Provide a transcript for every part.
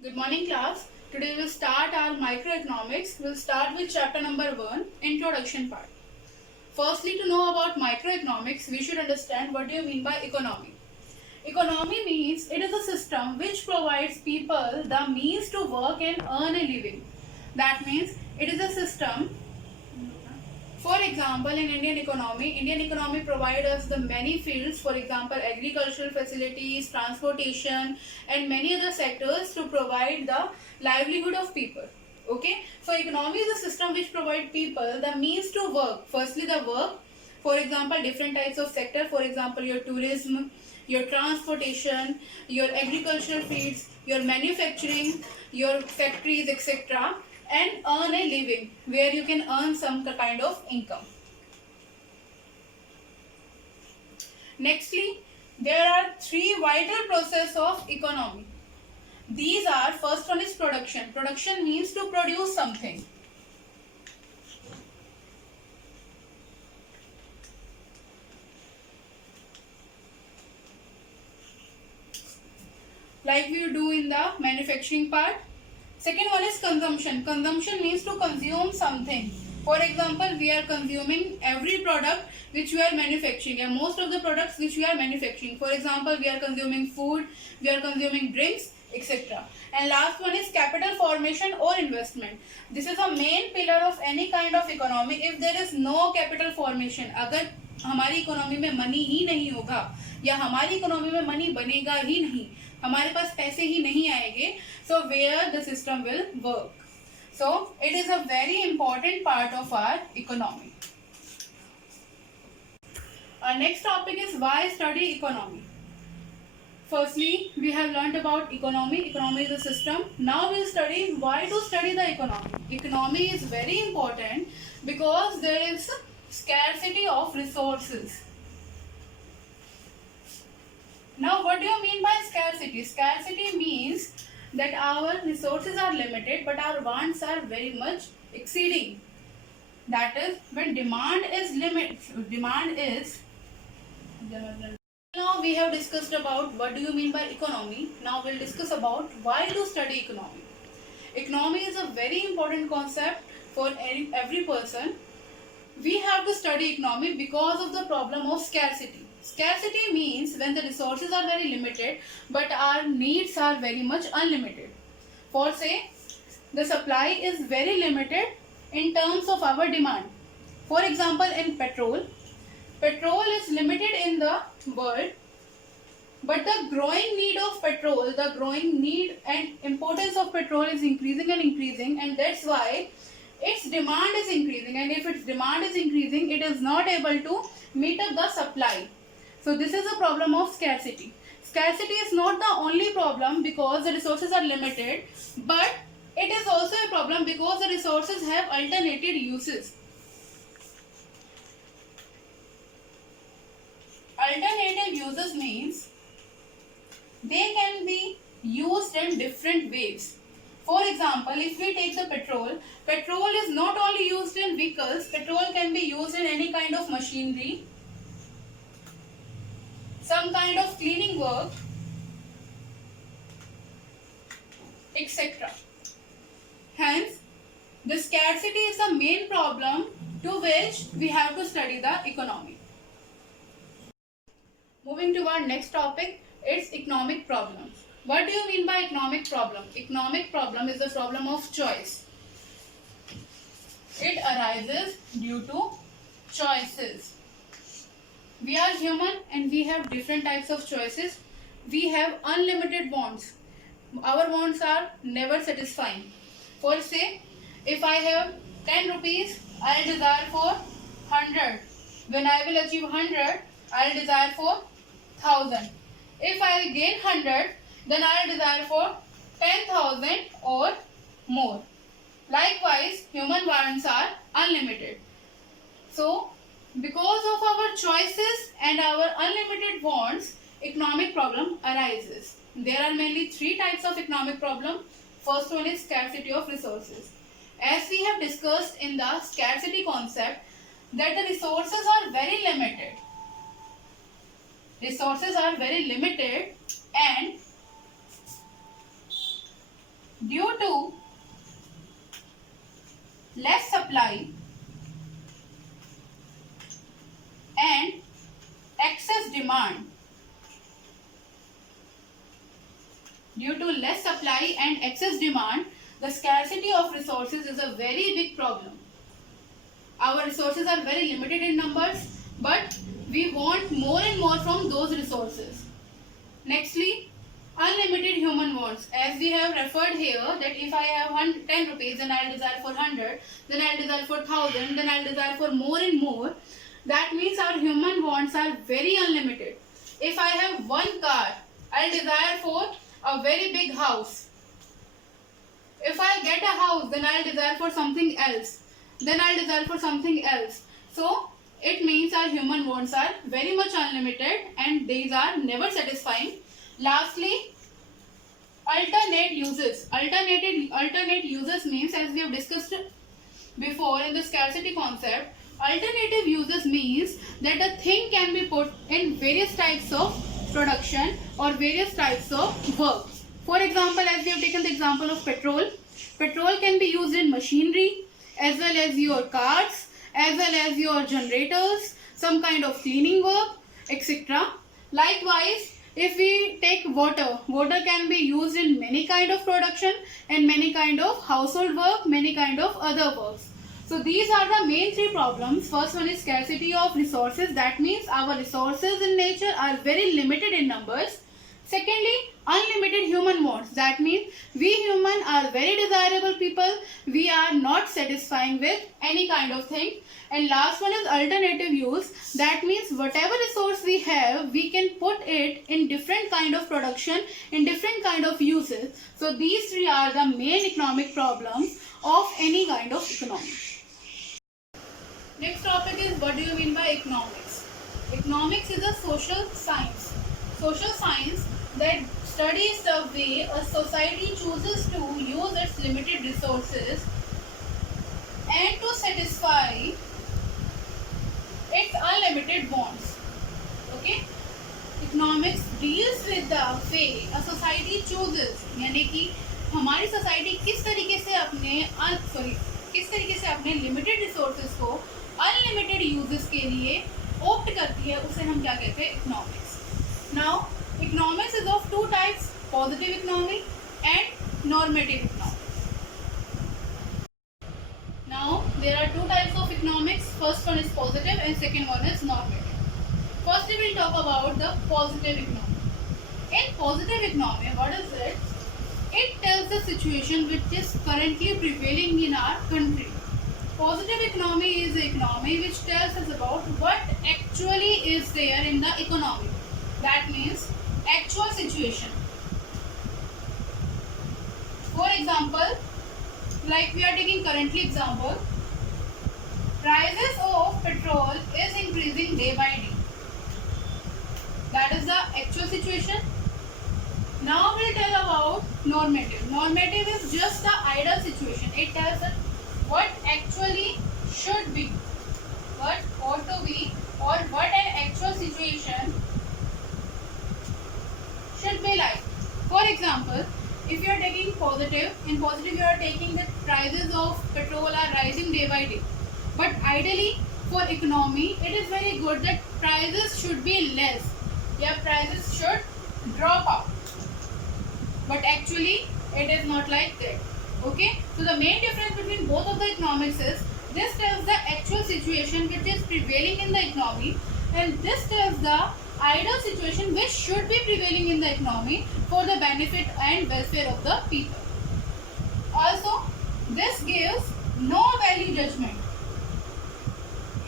Good morning, class. Today we'll start our microeconomics. We'll start with chapter number 1, introduction part. Firstly, to know about microeconomics, we should understand what do you mean by economy. Economy means it is a system which provides people the means to work and earn a living. That means it is a system. For example, in Indian economy provides us the many fields, for example, agricultural facilities, transportation, and many other sectors to provide the livelihood of people. Okay, so economy is a system which provides people the means to work. Firstly, the work, for example, different types of sector, for example, your tourism, your transportation, your agricultural fields, your manufacturing, your factories, etc., and earn a living where you can earn some kind of income. Nextly, there are three vital processes of economy. These are, first one is production. Production means to produce something. Like we do in the manufacturing part. Second one is consumption. Consumption means to consume something. For example, we are consuming every product which we are manufacturing, and most of the products which we are manufacturing. For example, we are consuming food, we are consuming drinks, etc. And last one is capital formation or investment. This is a main pillar of any kind of economy. If there is no capital formation, अगर हमारी economy में money ही नहीं होगा या हमारी economy में money बनेगा ही नहीं, हमारे पास पैसे ही नहीं आएंगे, so where the system will work. So it is a very important part of our economy. Our next topic is why study economy. Firstly, we have learnt about economy. Economy is a system. Now we'll study why to study the economy. Economy is very important because there is scarcity of resources. Now, what do you mean by scarcity? Scarcity means that our resources are limited, but our wants are very much exceeding. That is, when demand is Now we have discussed about what do you mean by economy. Now we'll discuss about why to study economy. Economy is a very important concept for every person. We have to study economy because of the problem of scarcity. Scarcity means when the resources are very limited, but our needs are very much unlimited. For say, the supply is very limited in terms of our demand. For example, in petrol is limited in the world, but the growing need of petrol, the growing need and importance of petrol is increasing and increasing, and that's why its demand is increasing. And if its demand is increasing, it is not able to meet up the supply. So this is a problem of scarcity. Scarcity is not the only problem because the resources are limited, but it is also a problem because the resources have alternative uses. Alternative uses means they can be used in different ways. For example, if we take the petrol is not only used in vehicles, petrol can be used in any kind of machinery, some kind of cleaning work, etc. Hence, the scarcity is the main problem to which we have to study the economy. Moving to our next topic, it's economic problems. What do you mean by economic problem? Economic problem is the problem of choice. It arises due to choices. We are human and we have different types of choices. We have unlimited wants. Our wants are never satisfying. For say, if I have 10 rupees, I'll desire for 100. When I will achieve 100, I'll desire for 1000. If I gain 100, then I'll desire for 10,000 or more. Likewise, human wants are unlimited. So, because of our choices and our unlimited wants, economic problem arises. There are mainly three types of economic problem. First one is scarcity of resources. As we have discussed in the scarcity concept, that the resources are very limited. Resources are very limited and Due to less supply and excess demand, the scarcity of resources is a very big problem. Our resources are very limited in numbers, but we want more and more from those resources. Nextly, unlimited human wants. As we have referred here, that if I have 10 rupees, then I'll desire for 100, then I'll desire for 1000, then I'll desire for more and more. That means our human wants are very unlimited. If I have one car, I'll desire for a very big house. If I get a house, then I'll desire for something else. Then I'll desire for something else. So, it means our human wants are very much unlimited and these are never satisfying. Lastly, alternate uses. Alternate uses means, as we have discussed before in the scarcity concept, alternative uses means that a thing can be put in various types of production or various types of work. For example, as we have taken the example of petrol, petrol can be used in machinery as well as your cars, as well as your generators, some kind of cleaning work, etc. Likewise, if we take water, water can be used in many kind of production and many kind of household work, many kind of other works. So these are the main three problems. First one is scarcity of resources. That means our resources in nature are very limited in numbers. Secondly, unlimited human wants. That means we human are very desirable people. We are not satisfying with any kind of thing. And last one is alternative use. That means whatever resource we have, we can put it in different kind of production, in different kind of uses. So these three are the main economic problems of any kind of economy. Next topic is, what do you mean by economics? Economics is a social science. Social science that studies the way a society chooses to use its limited resources and to satisfy its unlimited wants. Okay? Economics deals with the way a society chooses, यानी कि हमारी society किस तरीके से अपने limited resources को unlimited uses के लिए ऑप्ट करती है, उसे हम क्या कहते हैं? Economics. Now economics is of two types: positive economy and normative economy. Now there are two types of economics. First one is positive and second one is normative. First we will talk about the positive economy. In positive economy, what is it? It tells the situation which is currently prevailing in our country. Positive economy is the economy which tells us about what actually is there in the economy. That means actual situation. For example, like we are taking currently example, prices of petrol is increasing day by day. That is the actual situation. Now we'll tell about normative. Normative is just the ideal situation. It tells us what actually should be, what ought to be, or what an actual situation should be like. For example, if you are taking positive, in positive you are taking that prices of petrol are rising day by day. But ideally for economy, it is very good that prices should be less. Yeah, prices should drop out. But actually it is not like that. Okay, so the main difference between both of the economics is, this tells the actual situation which is prevailing in the economy, and this tells the ideal situation which should be prevailing in the economy for the benefit and welfare of the people. Also, this gives no value judgment.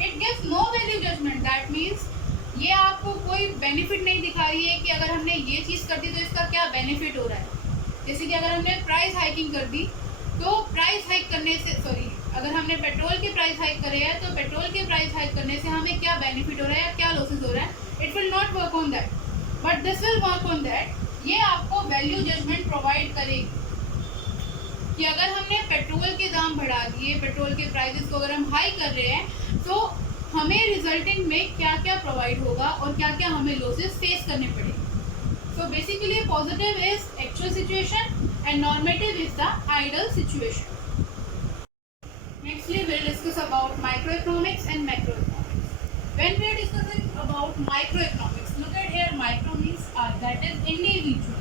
It gives no value judgment. That means ये आपको कोई benefit नहीं दिखा रही है कि अगर हमने ये चीज़ कर दी तो इसका क्या बेनिफिट हो रहा है. जैसे कि अगर हमने प्राइस हाइकिंग कर दी, तो प्राइस हाइक करने से अगर हमने पेट्रोल के प्राइस हाइक करे हैं तो पेट्रोल के प्राइस हाइक करने से हमें क्या बेनिफिट हो रहा है या क्या लॉसेस हो रहा है. It will not work on that, but this will work on that. ये आपको वैल्यू जजमेंट प्रोवाइड करेगी कि अगर हमने पेट्रोल के दाम बढ़ा दिए, पेट्रोल के प्राइसेस को अगर हम हाई कर रहे हैं, तो हमें रिजल्टिंग में क्या क्या प्रोवाइड होगा और क्या क्या हमें लॉसेस फेस करने पड़ेंगे. So basically positive is actual situation and normative is the ideal situation. Nextly, we'll discuss about microeconomics and macroeconomics. When we are discussing about microeconomics, look at here, micro means that is individual.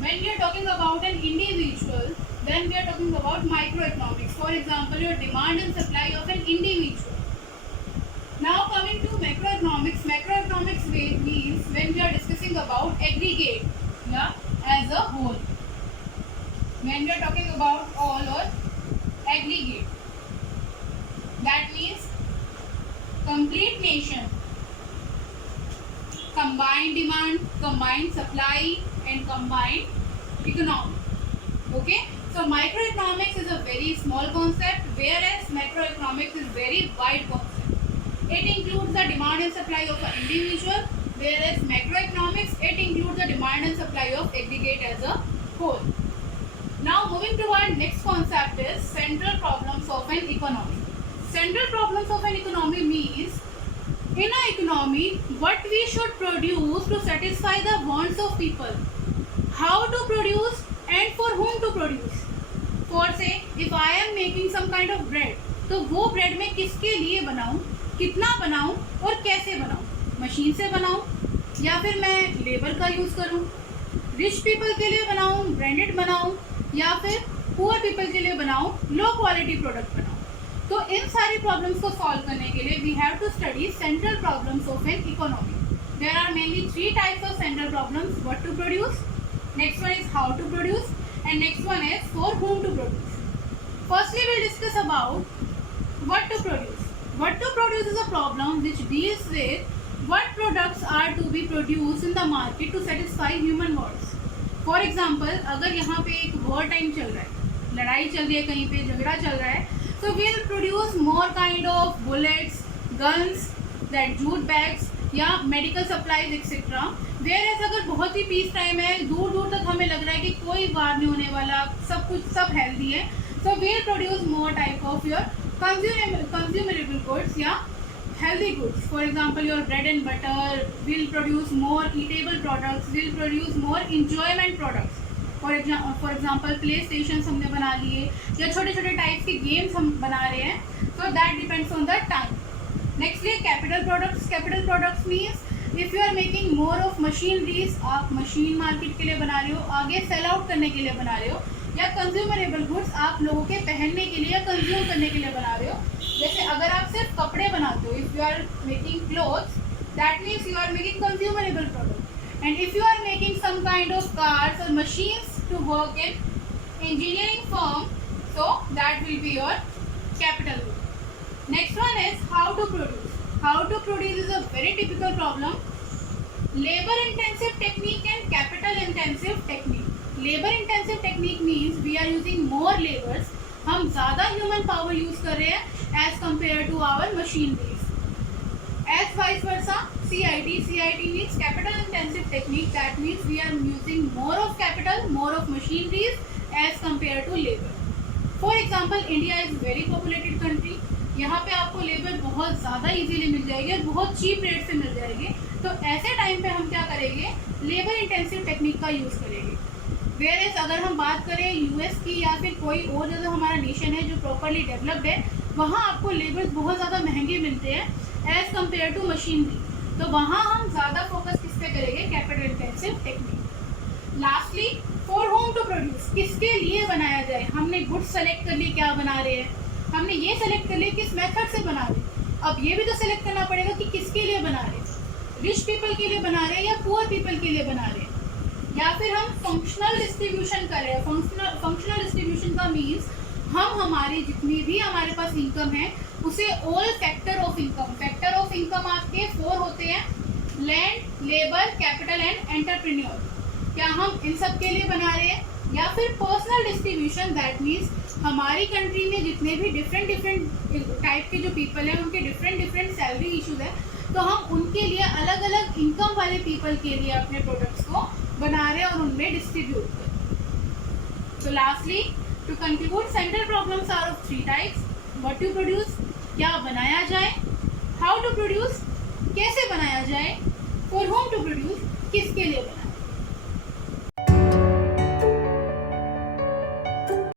When we are talking about an individual, then we are talking about microeconomics. For example, your demand and supply of an individual. Now coming to macroeconomics, macroeconomics means when we are discussing about aggregate, yeah, as a whole. When we are talking about all or aggregate, that means complete nation, combined demand, combined supply and combined economy. Okay, so microeconomics is a very small concept, whereas macroeconomics is very wide concept. It includes the demand and supply of an individual, whereas macroeconomics, it includes the demand and supply of aggregate as a whole. Now moving to our next concept is central problems of an economy. Central problems of an economy means in an economy what we should produce to satisfy the wants of people, how to produce and for whom to produce. For say if I am making some kind of bread, तो वो bread मैं किसके लिए बनाऊं, कितना बनाऊं और कैसे बनाऊं, मशीन से बनाऊं या फिर मैं लेबर का यूज़ करूं, रिच पीपल के लिए बनाऊं, ब्रांडेड बनाऊं या फिर पुअर पीपल के लिए बनाऊं, लो क्वालिटी प्रोडक्ट बनाऊं. तो इन सारी प्रॉब्लम्स को सॉल्व करने के लिए we have to study central problems of an economy. There are mainly 3 types of central problems. What to produce, next one is how to produce and next one is for whom to produce. Firstly, we'll discuss about what to produce. What to produce is a problem which deals with what products are to be produced in the market to satisfy human wants. For example, अगर यहाँ पे एक war time चल रहा है, लड़ाई चल रही है, कहीं पे झगड़ा चल रहा है, so we'll produce more kind of bullets, guns, that jute bags या मेडिकल सप्लाईज एक्सेट्रा. वेयरएज अगर बहुत ही पीस टाइम है, दूर दूर तक हमें लग रहा है कि कोई वार नहीं होने वाला, सब कुछ सब हेल्दी है, so we'll produce more type of your consumable goods या healthy goods. For example, your bread and butter will produce more eatable products, will produce more enjoyment products. For example, play station हमने बना लिए या छोटे छोटे type के games हम बना रहे हैं. So that depends on the time. Nextly, capital products. Capital products means if you are making more of machineries, आप मशीन मार्केट के लिए बना रहे हो, आगे सेल आउट करने के लिए बना रहे हो, या कंज्यूमरेबल गुड्स आप लोगों के पहनने के लिए या कंज्यूम करने के लिए बना रहे हो. जैसे अगर आप सिर्फ कपड़े बनाते हो, if you are making clothes, that means you are making consumerable product. And if you are making some kind of cars और machines to work in engineering firm, so that will be your capital good. Next one is how to produce. How to produce is a very typical problem. Labor intensive technique and capital intensive technique. Labor intensive technique means we are using more labors. हम ज़्यादा human power use कर रहे हैं as compared to our machineries. As vice versa, CIT means capital intensive technique. That means we are using more of capital, more of machineries as compared to labor. For example, India is very populated country. यहाँ पे आपको labour बहुत ज़्यादा easily मिल जाएगी और बहुत cheap rate से मिल जाएगी. तो ऐसे टाइम पे हम क्या करेंगे, लेबर इंटेंसिव टेक्निक का यूज़ करेंगे. वेयरएज अगर हम बात करें यूएस की या फिर कोई और जो हमारा नेशन है जो प्रॉपरली डेवलप्ड है, वहाँ आपको लेबर्स बहुत ज़्यादा महंगे मिलते हैं एज़ कम्पेयर टू मशीनरी. तो वहाँ हम ज़्यादा फोकस किस पे करेंगे, capital intensive technique. Lastly, for whom to produce, किसके लिए बनाया जाए. हमने गुड्स सेलेक्ट कर लिए क्या बना रहे हैं, हमने ये सेलेक्ट कर लिया किस मेथड से बना रहे. अब ये भी तो सेलेक्ट करना पड़ेगा कि किसके लिए बना रहे, रिच पीपल के लिए बना रहे हैं या पुअर पीपल के लिए बना रहे हैं, या फिर हम फंक्शनल डिस्ट्रीब्यूशन कर रहे हैं. फंक्शनल डिस्ट्रीब्यूशन का मीन्स हम हमारी जितनी भी हमारे पास इनकम है उसे ऑल फैक्टर ऑफ इनकम आपके 4 होते हैं, land, labour, capital and entrepreneur. क्या हम इन सब के लिए बना रहे हैं, या फिर पर्सनल डिस्ट्रीब्यूशन. दैट मीन्स हमारी कंट्री में जितने भी डिफरेंट टाइप के जो पीपल हैं उनके डिफरेंट सैलरी इश्यूज है, तो हम उनके लिए अलग अलग इनकम वाले पीपल के लिए अपने प्रोडक्ट्स को बना रहे हैं और उनमें डिस्ट्रीब्यूट कर. तो lastly, to conclude, central problems are of 3 types. What to produce, क्या बनाया जाए, हाउ टू प्रोड्यूस, कैसे बनाया जाए, फॉर होम टू प्रोड्यूस किसके लिए बनाया?